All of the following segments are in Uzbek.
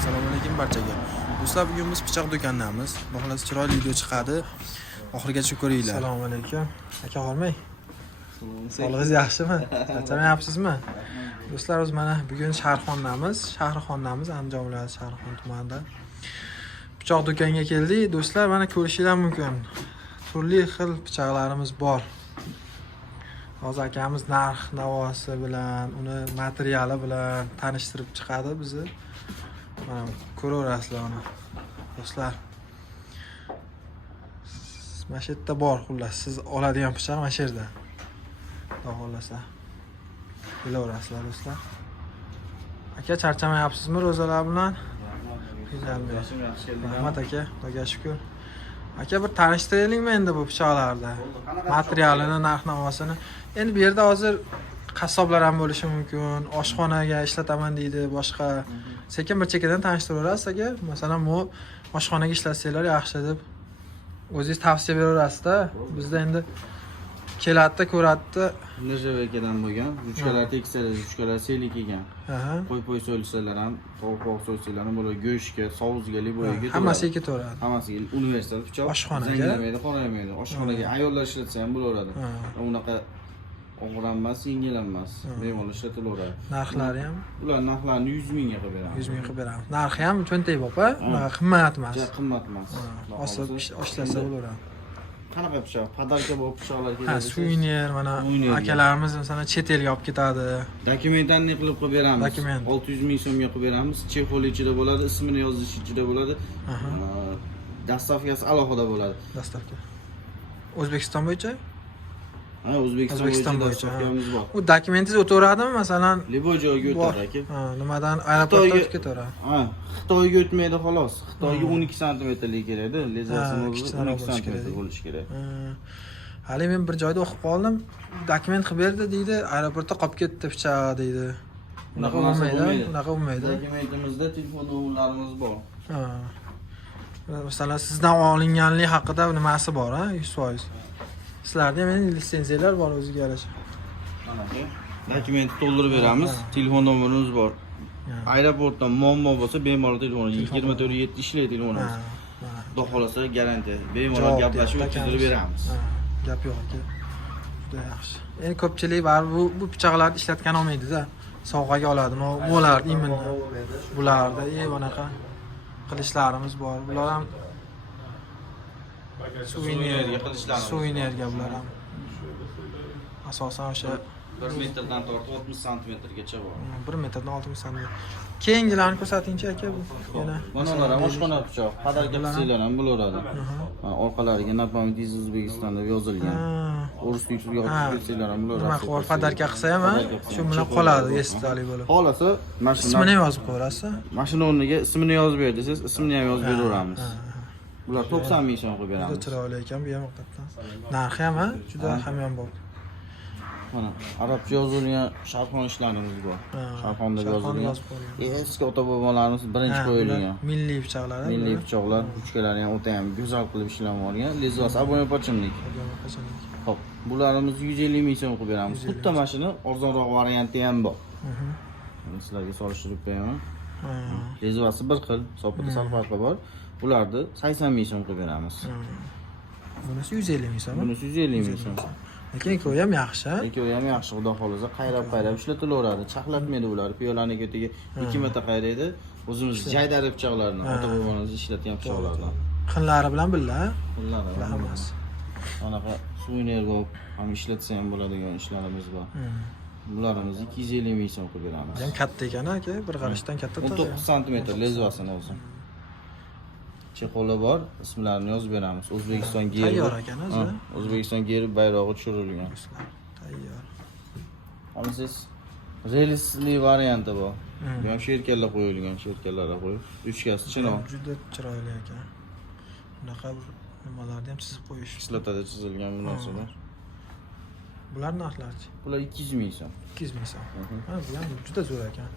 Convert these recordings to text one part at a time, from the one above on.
Assalomu alaykum barchaga. Do'stlar, bugun biz pichoq do'konidamiz. Xolos chiroyli video chiqadi. Oxirigacha ko'ringlar. Assalomu alaykum. Aka Xolmay. Sog'lig'ingiz yaxshimi? Charchamayapsizmi? Do'stlar, biz mana bugun Shahrixondamiz, Andijon viloyati Shahrixon tumanida. Pichoq do'konga keldik. Do'stlar, mana ko'rishinglar mumkin. Turli xil pichoqlarimiz bor. Hozir akamiz narx-navosi bilan, uni materiali bilan tanishtirib chiqadi bizni. Mana ko'raverasizlar uni. Do'stlar, mana shu yerda bor, xullas siz oladigan pichoq mana shu yerda. Xudo xolasa. Bilaverasizlar do'stlar. Aka, charchamayapsizmi ro'zalar bilan? Rahmat aka, Xudoga shukr. Aka, bir tanishtiraylikmi endi bu pichoqlarni? Materialini, narx-navosini. Endi bu yerda hozir qassoblar ham bo'lishi mumkin, oshxonaga ishlataman deydi, boshqa. Sekin bir chekkadan tanishtirasiz aka. Masalan, bu oshxonaga ishlatsanglar yaxshi deb o'zingiz tavsiya beraverasiz-da. Bizda endi keladi, ko'radi. Nirjavakadan bo'lgan, ruchkalar tekstillar, ruchkalar seylik ekan. Qo'y so'yilsalar ham, tovuq so'yilsalar ham bo'ladi, go'shtga, sovuzga, liboyaga. Hammasiga ketaveradi. Hammasiga universal pichoq. Oshxonaga zanglamaydi, qoramaydi. Oshxonaga ayollar ishlatsa ham bo'laveradi. Unaqa og'ir emas, yengil emas. Bemalol ishlatilaveradi. Narxlari ham? Ular narxlarini 100 mingga qilib beramiz. 100 ming qilib beramiz. Narxi ham cho'ntak bopa, unaqa qimmat emas. Juda qimmat emas. Osib ishlasa bo'laveradi. Qanaqa pichoq? Podarka bo'lib pichoqlar keladi. Ha, suvenir, mana akalarimiz masalan chet elga olib ketadi. Dokumentlarni qilib beramiz. Dokument. 600 ming so'mga qilib beramiz. Chexol ichida bo'ladi, ismini yozish ichida bo'ladi. Dastavkasi alohida bo'ladi. Dastavka. O'zbekiston bo'yicha? Ha, O'zbekiston bo'yicha dastavkamiz bor. U dokumentingiz o'taveradimi, masalan? Liboy joyga o'tadi aka. Ha, nimadan aeroportga o'tib ketaveradi. Ha, Xitoyga o'tmaydi xolos. Xitoyga 12 santimetrlik kerak-da, lezasini 12 santimetr bo'lishi kerak. Hali men bir joyda o'qib qoldim. Dokument qilib berdi deydi, aeroportda qolib ketdi pichoq deydi. Unaqa bo'lmaydi. Dokumentimizda telefon nomerlarimiz bor. Ha. Masalan, sizdan olinganlik haqida nimasi bor, ha? 100%. Sizlarda ham litsenziyalar bor o'ziga yarasha. Mana bu dokumentni to'ldirib beramiz. Telefon nomerimiz bor. Aeroportdan muammo bo'lsa bemalol telefonni 24/7 ishlaydi telefonimiz. Xudo xolasa garantiya. Bemalol gaplashib o'tkazib beramiz. Gap yo'q aka. Juda yaxshi. Endi ko'pchilik baribir bu pichoqlarni ishlatgan olmaydi-da. Sovg'aga oladimi? Bo'lardi imini. Bularda bunaqa qilishlarimiz bor. Bular ham suvenirga bular ham. Asosan o'sha 1 metrdan tortib 60 santimetrgacha bor. 1 metrdan 60 santimetr. Keyingilarni ko'rsatingchi aka bu. Yana Bunalar ham oshxona pichoq, podarka qilsanglar ham bo'laveradi. Orqalariga Napamid iz O'zbekiston deb yozilgan. O'rislik yozib kelsanglar ham bo'laveradi. Nima qilib podarka qilsa ham, shu bilan qoladi, esdalik bo'lib. Xolasa, mashina ismini yozib qo'yasiz. Mashina o'rniga ismini yozib ber desangiz, ismini ham yozib beraveramiz. Bular 90 ming so'm qilib beramiz. Juda chiroyli ekan bu ham haqiqatan. Narxi ham juda hamyonbop. Mana arabcha yozilgan sharxon ishlarimiz bor. Sharxonda yozilgan. Eski ota-bobolarimiz birinchi qo'yilgan. Milliy pichoqlar. Milliy pichoqlar, ruchkalari ham o'ta ham go'zal qilib ishlangan. Lezvasi abona pochimlik. Xo'p, bularimiz 150 ming so'm qilib beramiz. Bitta mashina arzonroq varianti ham bor. Sizlarga solishtirib beraman. Lezvasi bir xil, sopida sal farqi bor. Bularni 80 ming so'm qilib beramiz. Bunisi 150 ming so'm. Bunisi 150 ming so'm. Lekin ikkovi ham yaxshi. Ikkovi ham yaxshi, xudo xolasa, qayrab ishlatilaveradi. Chaqlatmaydi ular. Piyolani ketiga 2 marta qayraydi. O'zimiz jaydari pichoqlarni, ota-bobolarimiz ishlatgan pichoqlardan. Xillari bilan birga, Xillari hammasi. Anaqa suvenir bo'lib ham ishlatsa ham bo'ladigan ishlarimiz bor. Bularimizni 250 ming so'm qilib beramiz. Ham katta ekan aka, bir qarashdan katta. 19 santimetr lezvasini o'zi. Chexoli bor, ismlarini yozib beramiz. O'zbekiston geri. Tayyor ekan o'zi. O'zbekiston geri bayrog'i tushirilgan. Tayyor. Ana siz realisli varianti bor. Bu ham sherkalla qo'yilgan, sherkallarga qo'yib. Uchkasi chinor. Juda chiroyli ekan. Bunaqa nimalarni ham chizib qo'yish. Kislatada chizilgan bu narsalar. Bular narxlari? Bular 200 ming so'm. 200 ming so'm. Ha, bu ham juda zo'r ekan.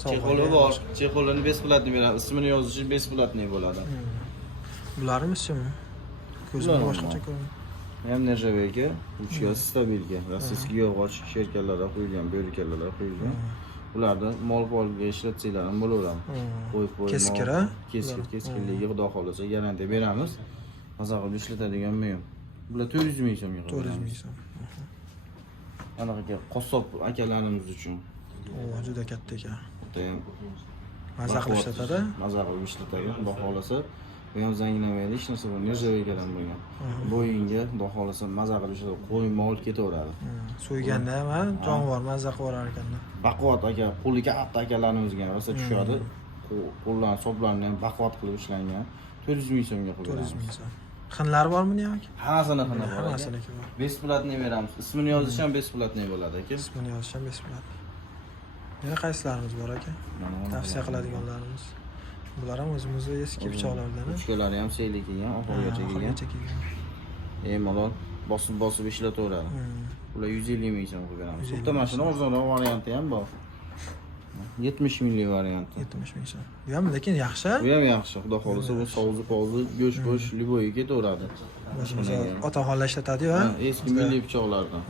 Chexoli bor. Chexolini besplatni beramiz. Ismini yozishi besplatni bo'ladi. Bularmizmi? Ko'zimga boshqacha ko'rinadi. Ham nirjavaka, uchkasi stabilga, rossiyskiy yog'och sherkallarga qo'yilgan, bo'rikalarga qo'yilgan. Bularni mol polga ishlatsanglar ham bo'laveradi. Qo'y Keskir, a? keskinligi xudo xolasa garantiya beramiz. Maza qilib ishlatadigan buyum. Bular 400 ming so'mga qilamiz. 400 ming so'm. Anaqa qassob akalarimiz uchun. O, juda katta ekan. Judayam Maza qilib ishlatadi. Maza qilib ishlatadi. Xudo xolasa bu ham zanglamaydi, hech narsa bo'lmaydi, nirjavaga ham bo'lgan. Bo'yinga xudo xolasa maza qilib ishlatadi. Qo'y mol ketaveradi. So'yganda ham jonivor maza qilib olar ekanda. Baquvvat aka, qo'li katta akalarimizga ham rosa tushadi. Qo'llar, soplarni ham baquvvat qilib ishlangan. 400 ming so'mga qo'yamiz. 400 ming so'm. Xinlar bormi aka? Hammasini xina bor. Hammasiniki bor. Besplatniy beramiz. Ismini yozish ham besplatniy bo'ladi aka. Ismini yozish ham besplatniy. Yana qaysilarimiz bor aka? Tavsiya qiladiganlarimiz. Bular ham o'zimizning eski pichoqlardan. Uchkalari ham seyli kelgan, oxirigacha kelgan. Malol bosib ishlataveradi. Bular 150 ming so'm qilib beramiz. Bitta mashina arzonroq varianti ham bor. 70 minglik varianti. 70 ming so'm. Bu ham lekin yaxshi. Bu ham yaxshi. Xudo xolasa bu sovuzi, go'sht liboyi ketaveradi. Otaxonlar ishlatadi-yu, ha? Eski milliy pichoqlardan.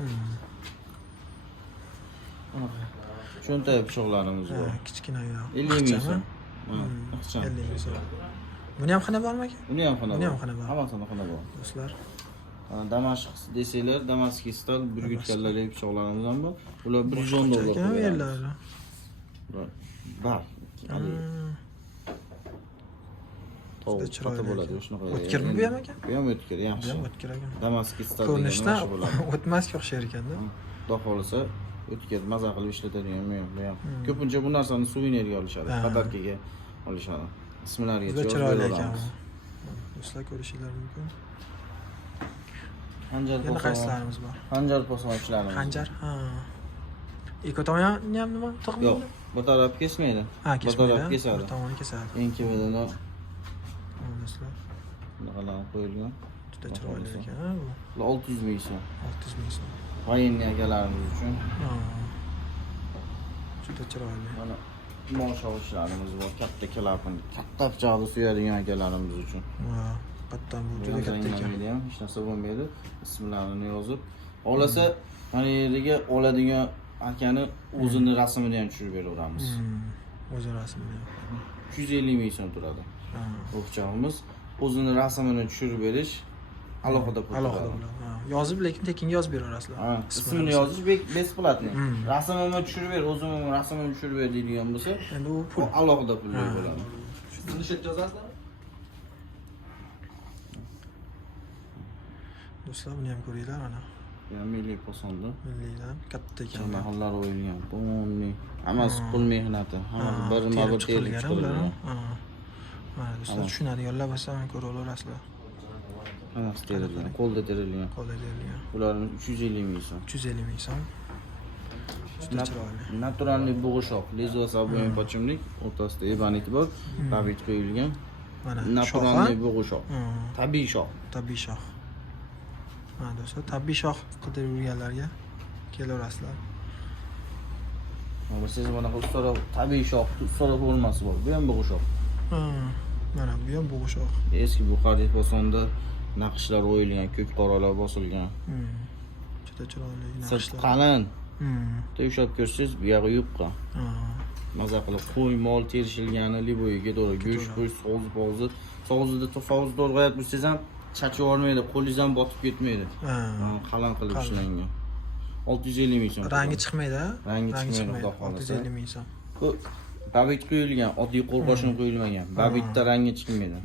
Cho'ntak pichoqlarimiz bor. Kichkina yo'q. 50 ming so'm. 50 ming so'm. Buni ham xina bormi aka? Buni ham xina bor. Buni ham xina bor. Hammasini xina bor. Do'stlar, Damashq desanglar, Damaskiy stal burgutkallarli pichoqlarimiz ham bor. Ular 110 dollar. Ekan yerlar. Bor. Tovuq chiroyli bo'ladi, shunaqa. O'tkirmi bu ham aka? Bu ham o'tkir, yaxshi. Bu ham o'tkir ekan. Damaskiy stal Ko'rinishda o'tmasga o'xshar ekanda. Xudo xolasa o'tkir maza qilib ishlatadigan bu ham. Ko'pincha bu narsani suvenirga olishadi, podarkaga olishadi. Ismlariga Juda chiroyli ekan. Do'stlar, ko'rishingiz mumkin. Xanjar Yana qaysilarimiz bor? Xanjar posonchilarimiz. Xanjar, ha. Ikki tomoni ham nima? Yo'q, bu taraf kesmaydi. Ha, kesmaydi. Bu taraf kesadi. Bir tomoni kesadi. Eng kemidan Do'stlar, bunaqalar qo'yilgan. juda chiroyli ekan bu. 600 ming so'm. 600 ming so'm. Voyenniy akalarimiz uchun. Juda chiroyli. Mana moshovishlarimiz bor, katta kalapin, katta pichoqni suyadigan akalarimiz uchun. Qattan bu juda katta ekan. Hech narsa bo'lmaydi. Ismlarini yozib, olasa mana yeriga oladigan akani o'zini rasmini ham tushirib beraveramiz. O'zi rasmini. 250 ming so'm turadi. Bu pichog'imiz o'zini rasmini tushirib berish alohida pul. Alohida bo'ladi. Yozib, lekin tekinga yozib beraverasizlar. Ismini yozish besplatniy. Rasmimni tushirib ber, o'zimning rasmimni tushirib ber deydigan bo'lsa, endi u pul alohida pul bo'ladi. Shuni yozasizlar? Do'stlar, buni ham ko'ringlar mana. Milliy posonda. Milliydan katta ekan. Chanaxonlar o'yilgan. Umumiy hammasi qo'l mehnati. Hammasi bir terib chiqilgan. Mana do'stlar, tushunadiganlar bo'lsa ham ko'ra olasizlar. Hammasi terilgan. Qo'lda terilgan. Qo'lda terilgan. Bularning 350 ming so'm. 350 ming so'm. Juda chiroyli. Naturalniy bug'ishoq, lezo sabun pochimlik, o'rtasida ebanit bor, babit qo'yilgan. Mana naturalniy bug'ishoq. Tabiiy shox. Tabiiy shox. Mana do'stlar, tabiiy shox qidirib yurganlarga kelaverasizlar. Mana siz mana ustara tabiiy shox, ustara formasi bor. Bu ham bug'ishoq. Mana bu ham bug'ishoq. Eski Buxarest posonda naqshlar o'yilgan, ko'k qoralar bosilgan. Juda chiroyli naqshlar. Qalin. Ushlab ko'rsangiz, bu yog'i yupqa. Maza qilib qo'y mol terishilgani liboyiga to'g'ri go'sht qo'y sovuzida to'fovuz to'rg'ayat bo'lsangiz ham chachib olmaydi, qo'lingiz ham botib ketmaydi. Qalin qilib ishlangan. 650 ming so'm. Rangi chiqmaydi, Rangi chiqmaydi. 650 ming so'm. Bu babit qo'yilgan, oddiy qo'rqoshni qo'yilmagan. Babitda rangi chiqmaydi.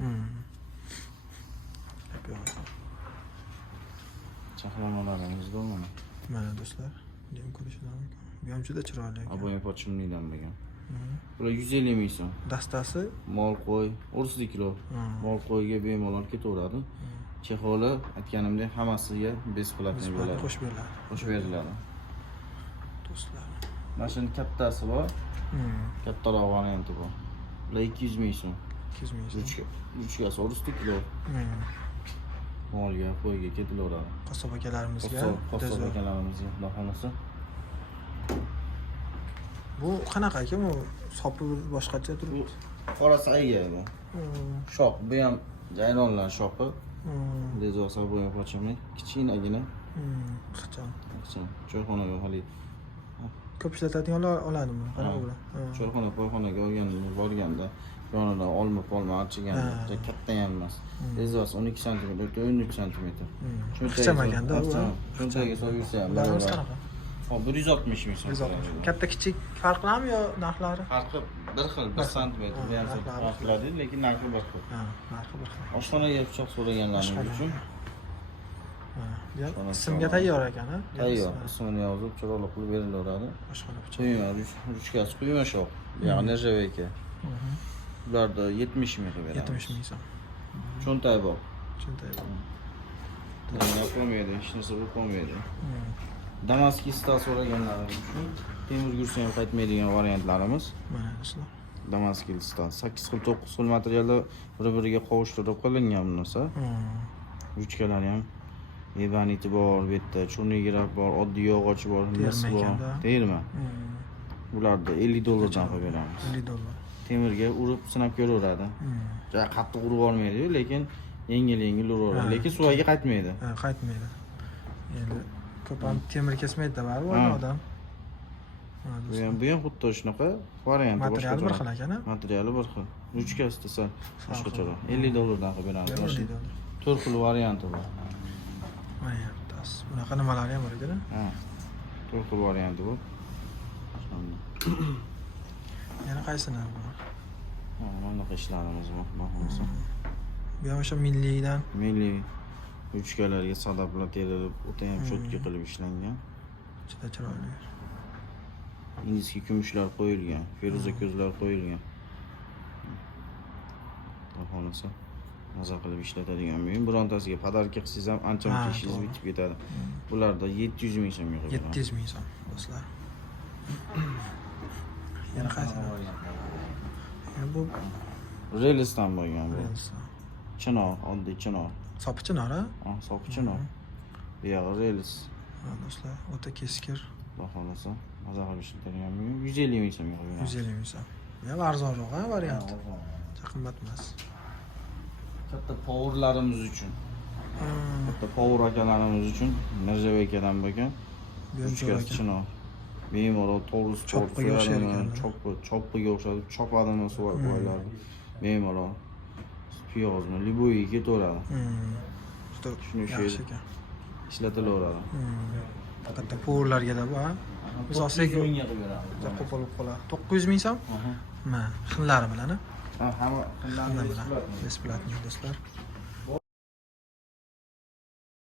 Chaqaloqlarimiz bor mana. Mana do'stlar, buni ham ko'rishingiz mumkin. Bu ham juda chiroyli ekan. Aboy pochimlikdan bo'lgan. Bular 150 ming so'm. Dastasi mol qo'y, 30 kilo. Mol qo'yga bemalol ketaveradi. Chexoli aytganimdek hammasiga besplatniy bo'ladi. Qo'shib beriladi. Qo'shib beriladi. Do'stlar, Mashina kattasi bor. Kattaroq varianti bor. Bular 200 ming so'm. 200 ming so'm. Uchgasi 30 kilo. Molga, qo'yga ketilaveradi. Qassob akalarimizga, qassob akalarimizga xudo xolasa. Bu qanaqa ekan? Bu sopi boshqacha turibdi. Qora sayga bu. Shoq, bu ham jayronlar shoqi. Lezo sabun pochimlik, kichkinagina. Qachon? Choyxonaga hali ko'p ishlatadiganlar oladi buni. Qanaqa bular? Cho'lxona, poyxonaga borganda yonidan olma archigan, katta ham emas. Rezvasi 12 sm, 13 sm. Ixchamaganda bu. Cho'ntagiga solib yursa ham Narxi qanaqa? Hop 160 ming so'm. 160. Katta kichik farqlami yo narxlari? Farqi bir xil, 1 sm, 1,5 sm farq qiladi, lekin narxi bir xil. Narxi bir xil. Oshxonaga pichoq so'raganlarning uchun Ismga tayyor ekan, ha? tayyor, ismini yozib, chiroyli qilib berilaveradi. Oshxona pichoq. Quyma, ruchkasi quyma shoq, ya'ni nержавейка. Bularda 70 ming qilib beramiz. 70 ming so'm. Cho'ntay bor. Cho'ntay bor. Nima qolmaydi, hech narsa bo'lib qolmaydi. Damaskiy stal so'raganlarimiz uchun temir yursa ham qaytmaydigan variantlarimiz. Mana do'stlar. Damaskiy stal 8 xil 9 xil materiallar bir-biriga qovushtirib qilingan bu narsa. Ruchkalari ham ebaniti bor, bu yerda cho'rnigirak bor, oddiy yog'och bor, nimasi bor. Terma. Bularda $50 dan qilib beramiz. $50. Temirga urib sinab ko'raveradi. Juda qattiq urib olmaydi, lekin yengil uraveradi, lekin suvaga qaytmaydi. Qaytmaydi. Endi ko'p ham temir kesmaydi-da baribir odam. Bu ham xuddi shunaqa varianti boshqa. Materiali bir xil ekan-a? Materiali bir xil. Ruchkasi desa boshqacharoq. $50 dan qilib beramiz. $50. 4 xil varianti bor. Mana bittasi. Bunaqa nimalari ham bor ekan-a? Ha. 4 xil varianti bor. Yana qaysini bor? Mana ishlarimiz bor, bo'lmasa. Bu ham o'sha milliydan. Milliy ruchkalarga sadablar terilib, o'ta ham cho'tka qilib ishlangan. Juda chiroyli. Ingichka kumushlar qo'yilgan, feruza ko'zlar qo'yilgan. Xohlasa maza qilib ishlatadigan buyum. Birontasiga podarka qilsangiz ham ancha-muncha ishingiz bitib ketadi. Bularda 700 ming so'mga qo'yiladi. 700 ming so'm, do'stlar. Yana qaysi? Bu Relisdan bo'lgan bu. Chinor, oddiy chinor. Sopi chinor, ha? Sopi chinor. Bu yog'i relis. Do'stlar, o'ta keskir. Xohlasa maza qilib ishlatadigan buyum 150 ming so'mga qo'yiladi. 150 ming so'm. Bu ham arzonroq, ha, variant. Juda qimmat emas. Katta powerlarimiz uchun. Katta power akalarimiz uchun nержавейкаdan bo'lgan. Ruchkasi chinor. Bemalol to'g'ri chopqiga o'xshaydi. Chopqiga o'xshadi. Chopadimi suv qo'yiladi. Bemalol piyozmi, liboyi ketaveradi. Shuni yaxshi ekan. Ishlatilaveradi. Katta powerlarga-da bu, ha? Biz olsak 900 mingga qilib beramiz. juda ko'p bo'lib qoladi. 900 ming so'm? Mana, xillari bilan, ha? Hamma xillari bilan. Besplatniy do'stlar.